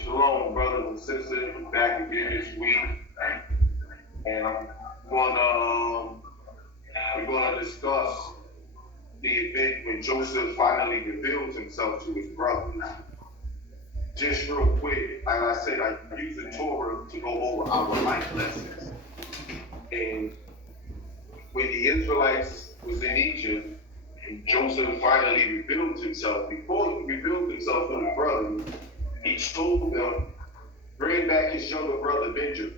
Shalom, brothers and sisters. Back again this week, and we're gonna discuss the event when Joseph finally reveals himself to his brothers. Just real quick, like I said, I use the Torah to go over our life lessons. And when the Israelites was in Egypt, and Joseph finally revealed himself, before he revealed himself to his brothers, he told them, bring back his younger brother Benjamin.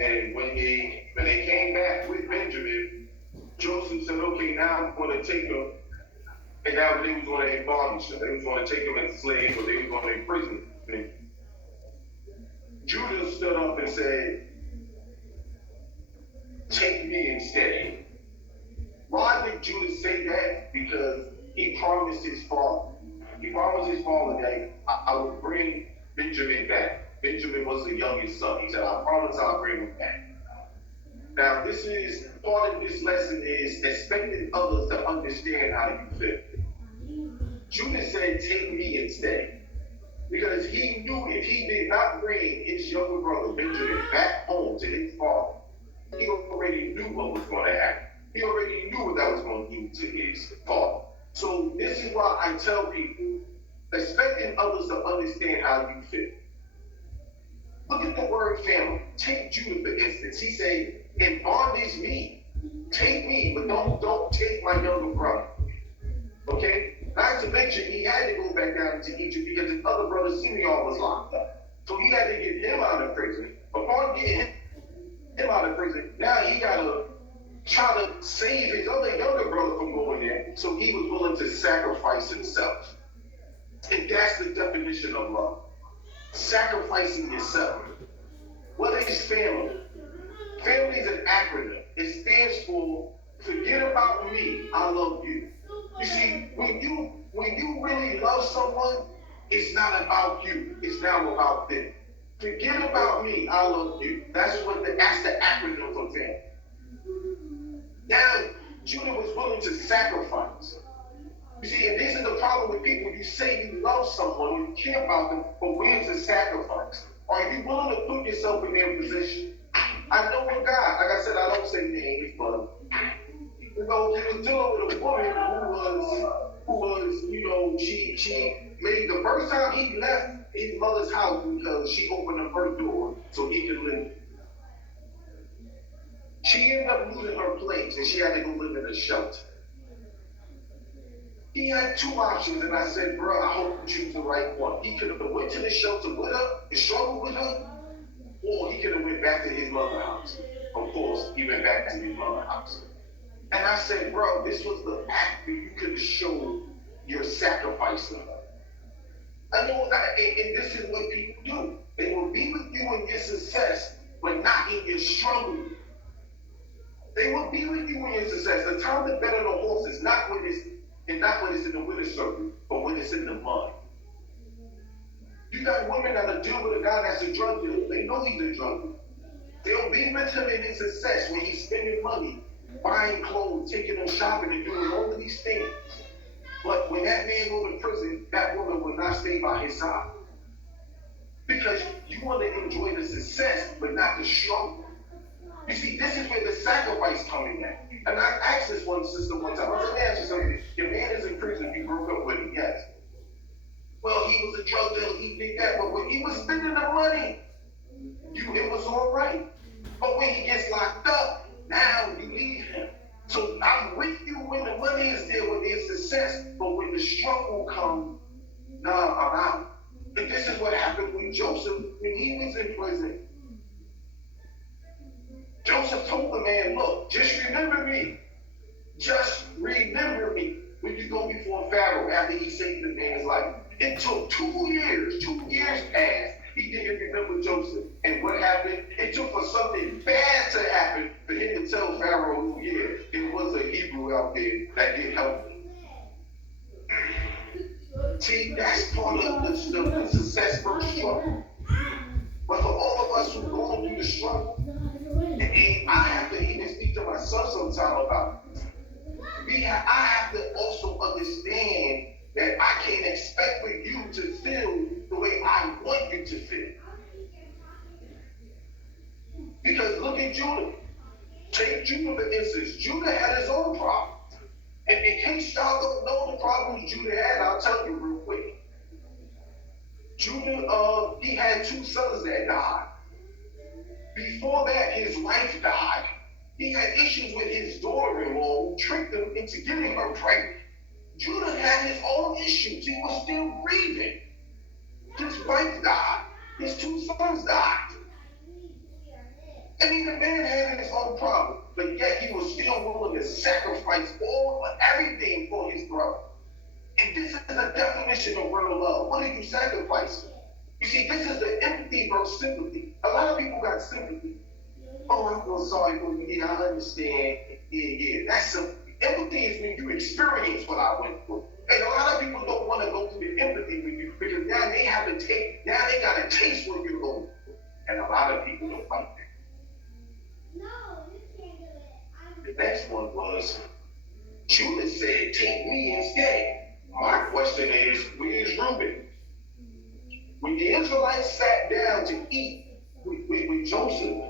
And when they came back with Benjamin, Joseph said, okay, now I'm going to take him. And now they was going to abolish him. They was going to take him as slave, or they was going to imprison him. Judah stood up and said, take me instead. Why did Judah say that? Because he promised his father. He promised his father that I would bring Benjamin back. Benjamin was the youngest son. He said, I promise I'll bring him back. Now, this is part of this lesson is expecting others to understand how you feel. Judah said, take me instead. Because he knew if he did not bring his younger brother Benjamin back home to his father, he already knew what was going to happen. He already knew what that was going to do to his father. So this is why I tell people, expecting others to understand how you feel. Look at the word family. Take Judah for instance. He said, in bondage me, take me, but don't take my younger brother. Okay? Not to mention, he had to go back down to Egypt because his other brother Simeon was locked up. So he had to get him out of prison. Upon getting him out of prison, now he got to try to save his other younger brother from going there. So he was willing to sacrifice himself. And that's the definition of love. Sacrificing yourself. What is family? Family is an acronym. It stands for forget about me, I love you. You see, when you really love someone, it's not about you. It's now about them. Forget about me, I love you. That's the acronym for family. Now, Judah was willing to sacrifice. You see, and this is the problem with people. You say you love someone, you care about them, but where's the sacrifice? Are you willing to put yourself in their position? I know a guy, like I said, I don't say names, but he was dealing with a woman who was, she made the first time he left his mother's house because she opened the first door so he could live. She ended up losing her place and she had to go live in a shelter. He had two options, and I said, bro, I hope you choose the right one. He could have went to the shelter with her and struggled with her, or he could have went back to his mother's house. Of course, he went back to his mother's house. And I said, bro, this was the act where you could have shown your sacrifice to her. I know that, and this is what people do. They will be with you in your success, but not in your struggle. They will be with you in your success. The time to bet on the horse is not when it's in the winner's circle, but when it's in the mud. You got women that'll deal with a guy that's a drug dealer. They know he's a drug dealer. They'll be with him in his success when he's spending money, buying clothes, taking him shopping, and doing all of these things. But when that man goes to prison, that woman will not stay by his side. Because you want to enjoy the success, but not the struggle. You see, this is where the sacrifice coming in. And I asked this one sister one time, I said, ask you something. Your man is in prison, you broke up with him, yes. Well, he was a drug dealer, he did that, but when he was spending the money, it was all right. But when he gets locked up, now you leave him. So I'm with you when the money is there, when there's success, but when the struggle comes, nah, I'm out. And this is what happened with Joseph when he was in prison. Joseph told the man, look, just remember me. Just remember me when you go before Pharaoh after he saved the man's life. It took 2 years. 2 years passed. He didn't remember Joseph. And what happened? It took for something bad to happen for him to tell Pharaoh, yeah, it was a Hebrew out there that did help me. See, that's part of the success first struggle. But for all of us who go through the struggle, and I have to even speak to my son sometime about it. I have to also understand that I can't expect for you to feel the way I want you to feel. Because look at Judah. Take Judah for instance. Judah had his own problems. And in case y'all don't know the problems Judah had, I'll tell you real quick. Judah, he had 2 sons that died. Before that, his wife died. He had issues with his daughter-in-law who tricked him into getting her pregnant. Judah had his own issues. He was still grieving. His wife died. His 2 sons died. I mean, the man had his own problem, but yet he was still willing to sacrifice everything for his brother. And this is the definition of real love. What are you sacrificing? You see, this is the empathy versus sympathy. A lot of people got sympathy. Oh, I feel sorry for you. Yeah, I understand. Yeah. That's sympathy. Empathy is when you experience what I went through. And a lot of people don't want to go through the empathy with you because now they got to taste what you're going through. And a lot of people don't like that. The next one was, Judah said, take me instead. My question is, where's Reuben? When the Israelites sat down to eat with Joseph,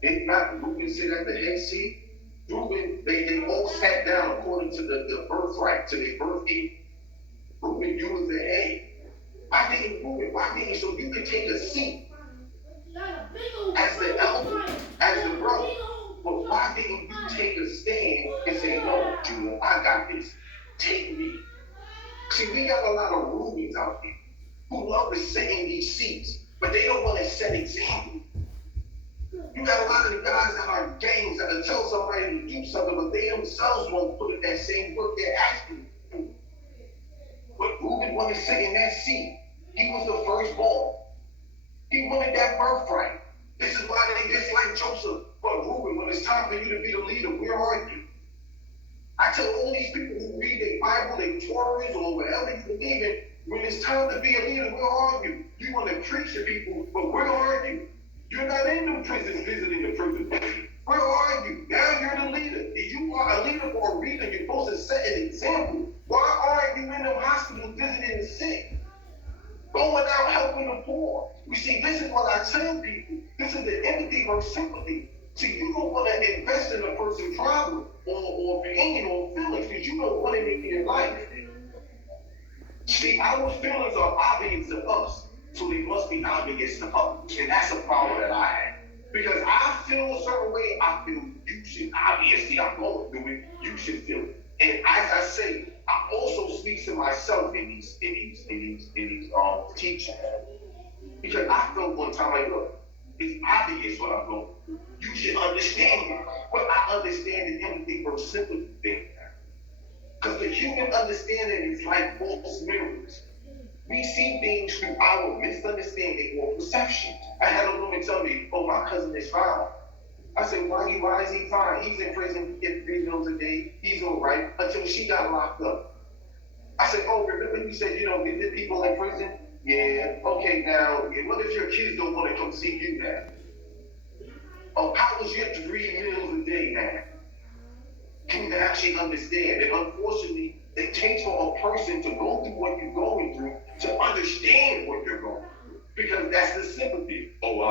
did not Reuben sit at the head seat? Reuben, they all sat down according to the birthright, to their birth eat. Reuben, you was the head. Why didn't so you could take a seat as the elder, as the brother? But why didn't you take a stand and say, no, Judah, I got this. Take me. See, we got a lot of Reubens out here who love to sit in these seats, but they don't want to set example. You got a lot of the guys that are gangs that will tell somebody to do something, but they themselves won't put in that same work they're asking for. But Reuben wanted to sit in that seat. He was the firstborn. He wanted that birthright. This is why they dislike Joseph. But Reuben, when it's time for you to be the leader, where are you? I tell all these people who read their Bible, their Torahs, or whatever you believe in, when it's time to be a leader, where are you? You want to preach to people, but where are you? You're not in the prisons visiting the prison. Where are you? Now you're the leader. If you are a leader for a reason, you're supposed to set an example. Why aren't you in them hospitals visiting the sick? Going out helping the poor. You see, this is what I tell people. This is the empathy versus sympathy. See, you don't want to invest in a person's problem or pain or feelings because you don't want it in your life. See, our feelings are obvious to us, so they must be obvious to others. And that's a problem that I have. Because I feel a certain way, I feel you should. Obviously, I'm going through it. You should feel it. And as I say, I also speak to myself in these teachings. Because I felt one time, like, look, it's obvious what I'm going through. You should understand it. But I understand the empathy versus sympathy thing. Because the human understanding is like false mirrors. We see things through our misunderstanding or perception. I had a woman tell me, oh, my cousin is fine. I said, why is he fine? He's in prison, getting 3 meals a day. He's all right until she got locked up. I said, oh, remember you said you don't get the people in prison? Yeah, okay, now, what if your kids don't want to come see you now? Oh, how was your 3 meals a day now? Can you actually understand? And unfortunately, it takes for a person to go through what you're going through to understand what you're going through. Because that's the sympathy. Oh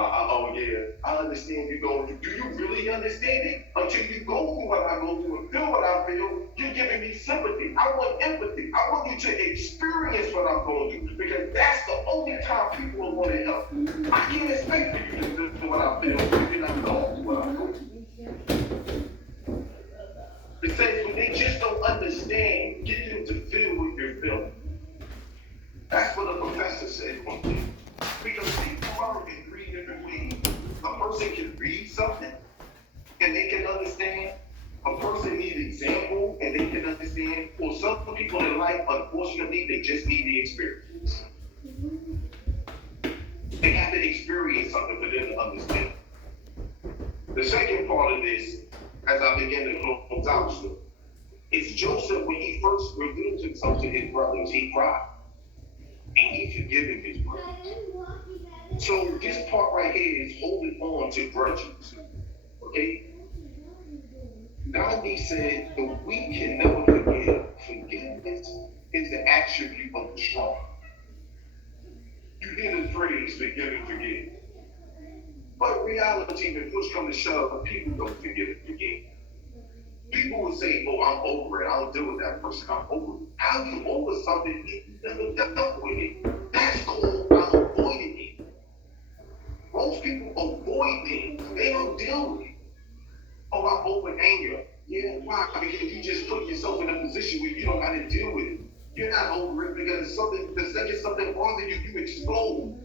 yeah, I understand you're going through. Do you really understand it? Until you go through what I go through and feel what I feel, you're giving me sympathy. I want empathy. I want you to experience what I'm going through. Because that's the only time people are going to help. I can't expect for you to feel what I feel if you're not going through what I'm going through. It says when they just don't understand, get them to feel what you're feeling. That's what the professor said one day. Because people are in 3 different ways. A person can read something and they can understand. A person needs an example and they can understand. Or some people in life, unfortunately, they just need the experience. They have to experience something for them to understand. The second part of this, as I begin to close out, is Joseph, when he first revealed himself to his brothers, he cried. And he forgiven his brothers. So this part right here is holding on to grudges. Okay? Gandhi said the weak can never forgive. Forgiveness is the attribute of the strong. You hear the phrase, forgive and forget. But reality, when push comes to shove, people don't forgive and forget. People will say, oh, I'm over it. I'll deal with that person. I'm over it. How you over something if you never dealt with it? That's called I'm avoiding it. Most people avoid things. They don't deal with it. Oh, I'm over anger. Yeah, why? Because you just put yourself in a position where you don't have to deal with it. You're not over it because it's something, the second something bothers you, you explode.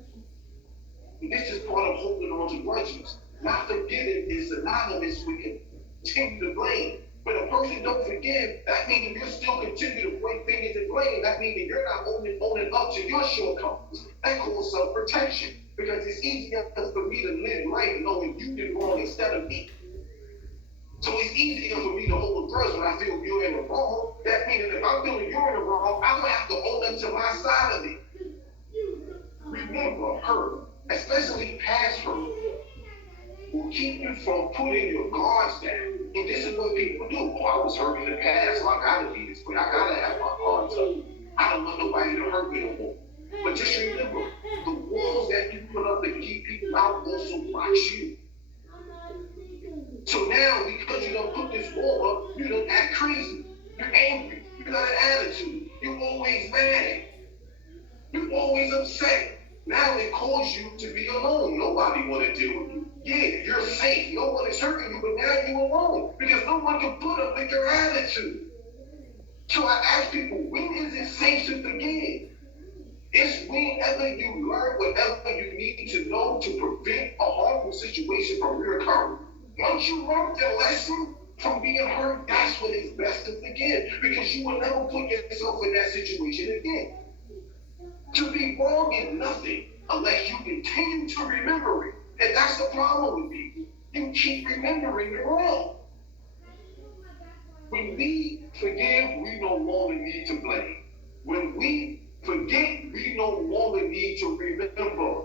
And this is part of holding on to grudges. Not forgiving is synonymous with continue to blame. When a person don't forgive, that means you're still continue to point fingers and blame. That means that you're not owning up to your shortcomings. That calls self-protection. Because it's easier for me to live life knowing you did wrong instead of me. So it's easier for me to hold a grudge when I feel you're in the wrong. That means that if I'm feeling you're in the wrong, I don't have to own up to my side of it. Remember, hurt, especially past hurt, will keep you from putting your guards down. And this is what people do. Oh, I was hurt in the past, so I gotta be this way. I gotta have my guards up. I don't want nobody to hurt me no more. But just remember, the walls that you put up to keep people out also watch you. So now, because you don't put this wall up, you don't act crazy. You're angry. You got an attitude. You're always mad. You're always upset. Now it caused you to be alone. Nobody want to deal with you. Yeah, you're safe. No one is hurting you, but now you're alone because no one can put up with your attitude. So I ask people, when is it safe to forgive? It's whenever you learn whatever you need to know to prevent a harmful situation from reoccurring. Once you learn the lesson from being hurt, that's when it's best to forgive because you will never put yourself in that situation again. To be wrong is nothing unless you continue to remember it. And that's the problem with people. You keep remembering the wrong. When we forgive, we no longer need to blame. When we forget, we no longer need to remember.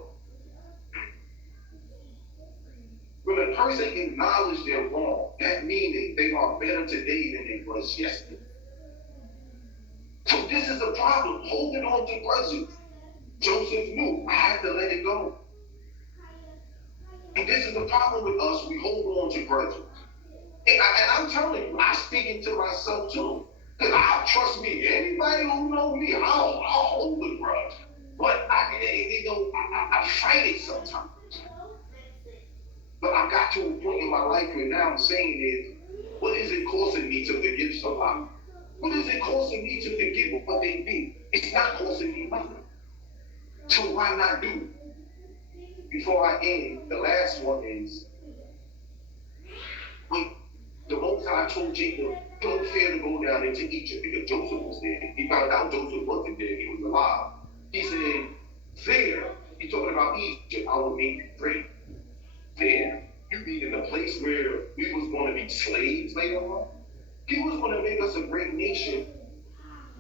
When a person acknowledges their wrong, that means they are better today than they was yesterday. So this is the problem, holding on to grudges. Joseph knew, I had to let it go. And this is the problem with us, we hold on to grudges. And I'm telling you, I'm speaking to myself too. Because trust me, anybody who knows me, I'll hold a grudge. But I fight it sometimes. But I got to a point in my life where now I'm saying is, what is it costing me to forgive somebody? What is it costing me to forgive what they did? It's not costing me nothing. So why not do it? Before I end, the last one is, when the Most High told Jacob, don't fear to go down into Egypt because Joseph was there. He found out Joseph wasn't there. He was alive. He said, there, he's talking about Egypt, I will make you great. There, you mean in a place where we was going to be slaves later on? He was going to make us a great nation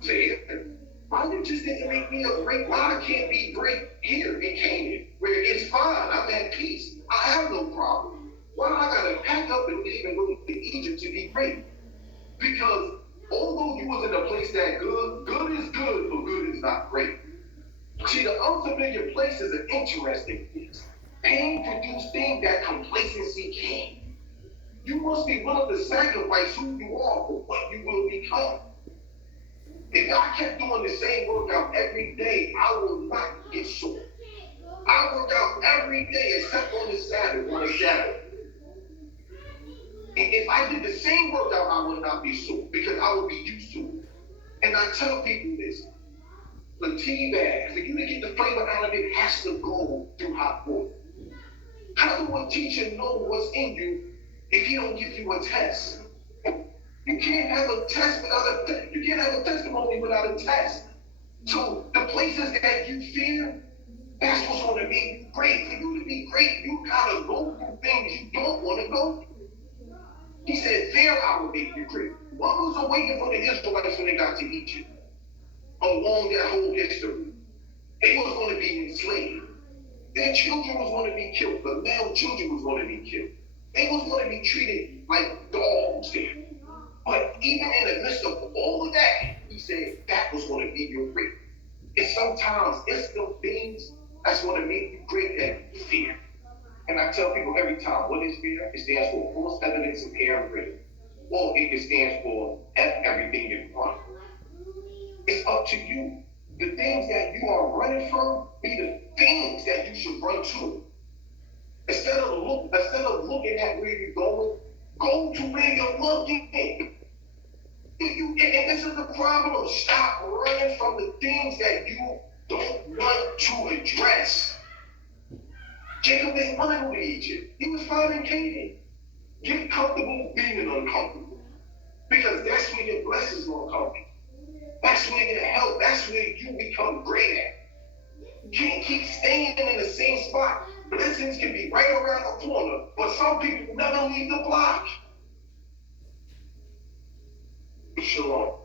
there. Why you just didn't make me a great? Why I can't be great here in Canaan, where it's fine, I'm at peace, I have no problem. Why I gotta pack up and leave and go to Egypt to be great? Because although you was in a place that good is good, but good is not great. See, the unfamiliar place is an interesting place. Pain produces things that complacency can't. You must be willing to sacrifice who you are for what you will become. If I kept doing the same workout every day, I will not get sore. I work out every day except on the Sabbath, on a Sabbath. And if I did the same workout, I would not be sore because I would be used to it. And I tell people this, the tea bag, for you to get the flavor out of it, has to go through hot water. How do a teacher know what's in you if he don't give you a test? You can't have a test without you can't have a testimony without a test. So the places that you fear, that's what's going to be great. For you to be great, you gotta go through things you don't want to go through. He said, there I will make you great. What was awaiting for the Israelites when they got to Egypt? Along that whole history, they was going to be enslaved. Their children was going to be killed. The male children was going to be killed. They was going to be treated like dogs there. But even in the midst of all of that, he said that was going to be your great. And sometimes it's the things That's going to make you great at fear. And I tell people every time, what is fear? It stands for false evidence appearing real. Or it stands for F everything in front. It's up to you. The things that you are running from be the things that you should run to. Instead of looking at where you're going, go to where you're looking. And this is the problem. Stop running from the things that you don't want to address. Jacob didn't want to go to Egypt. He was fine in Canaan. Get comfortable being uncomfortable. Because that's where your blessings will come. That's where your help, that's where you become great at. You can't keep staying in the same spot. Blessings can be right around the corner, but some people never leave the block. Shalom.